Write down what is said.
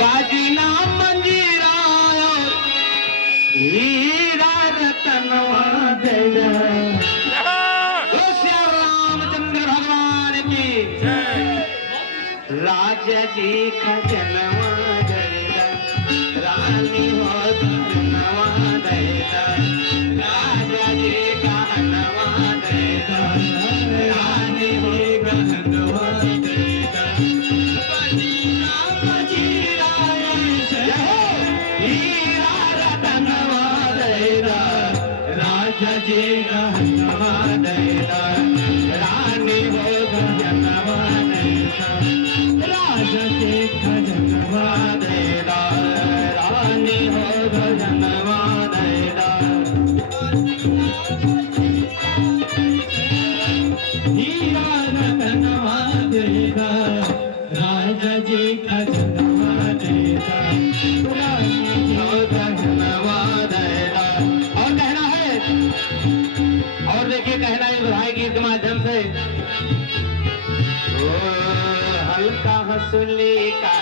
बाजी नाम मंजीरायो हीरा रतनवा जय श्री रामचंद्र भगवान की राजा जी खजनवा जय रानी हो खजनवा जय राजा जी कहनवा जय रानी हो कहनवा जी गहनवा दैदा रानी हो गहनवा दैदा राजा जी गहनवा दैदा रानी हो गहनवा दैदा हीरा रतनवा दैदा राजा जी गहनवा दैदा रानी हो गहनवा दैदा। और कहना है, और देखिए कहना है बधाई गीत के माध्यम से हल्का हंसुली का